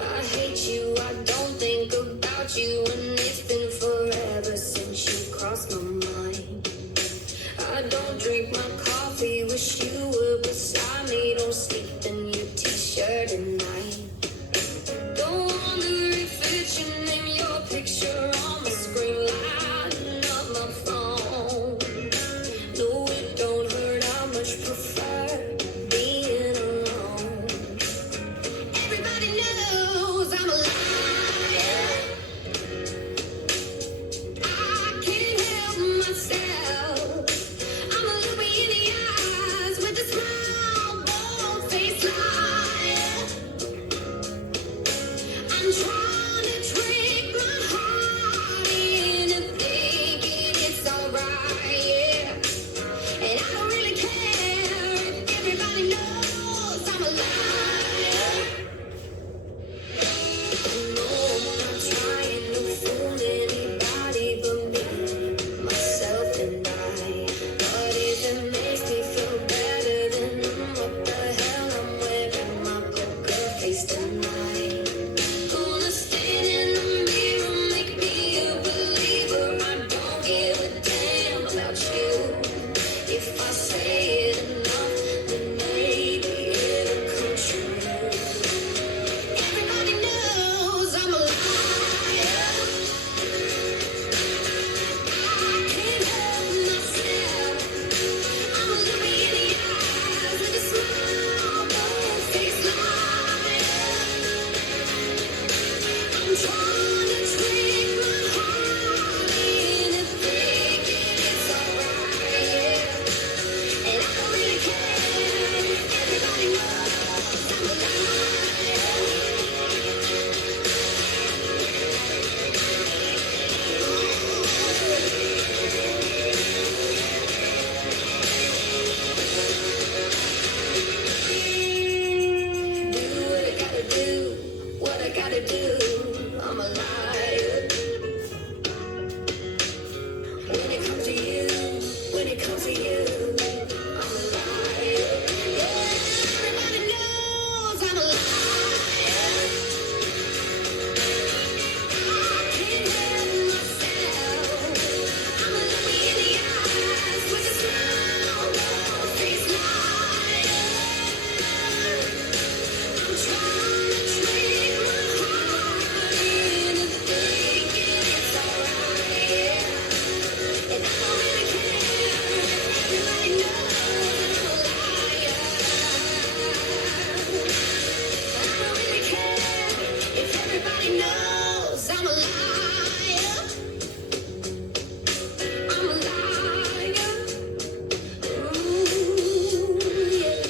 I hate you, I don't think about you, and it's been forever since you crossed my mind. I don't drink my coffee, wish you were beside me. Don't sleep in your t-shirt at night. Don't wonder if it's your name, your picture on the screen, lighting up my phone. No, it don't hurt, I much prefer being alone. Everybody knows I'm a liar. I can't help myself. I'm a loopy in the eyes with a smile, bold face liar. I'm trying to trick my heart into thinking it's alright, yeah. And I don't really care if everybody knows I'm a liar. No, I'm not trying to fool anybody but me, myself and I. But if it makes me feel better, then what the hell, I'm wearing my poker face tonight. Gonna stand in the mirror, make me a believer. I don't give a damn about you. If I say it enough, then maybe it'll come true. Everybody knows I'm a liar. I can't help myself. I'm a loopy in the eyes with a smile, bold face liar. I'm trying to trick my heart into thinking it's alright, yeah. And I don't really care. Everybody knows I'm a liar. Do what I gotta do, what I gotta do. I'm a liar. When it comes to you, when it comes to you, I'm a liar. Yeah, everybody knows I'm a liar. I can't help myself. I'm a loopy in the eyes with a smile, bold face liar. I'm trying to trick my heart into thinking it's alright, yeah. And I don't really care. Everybody knows I'm a liar. I don't really care if everybody knows I'm a liar. I'm a liar. Ooh, yeah.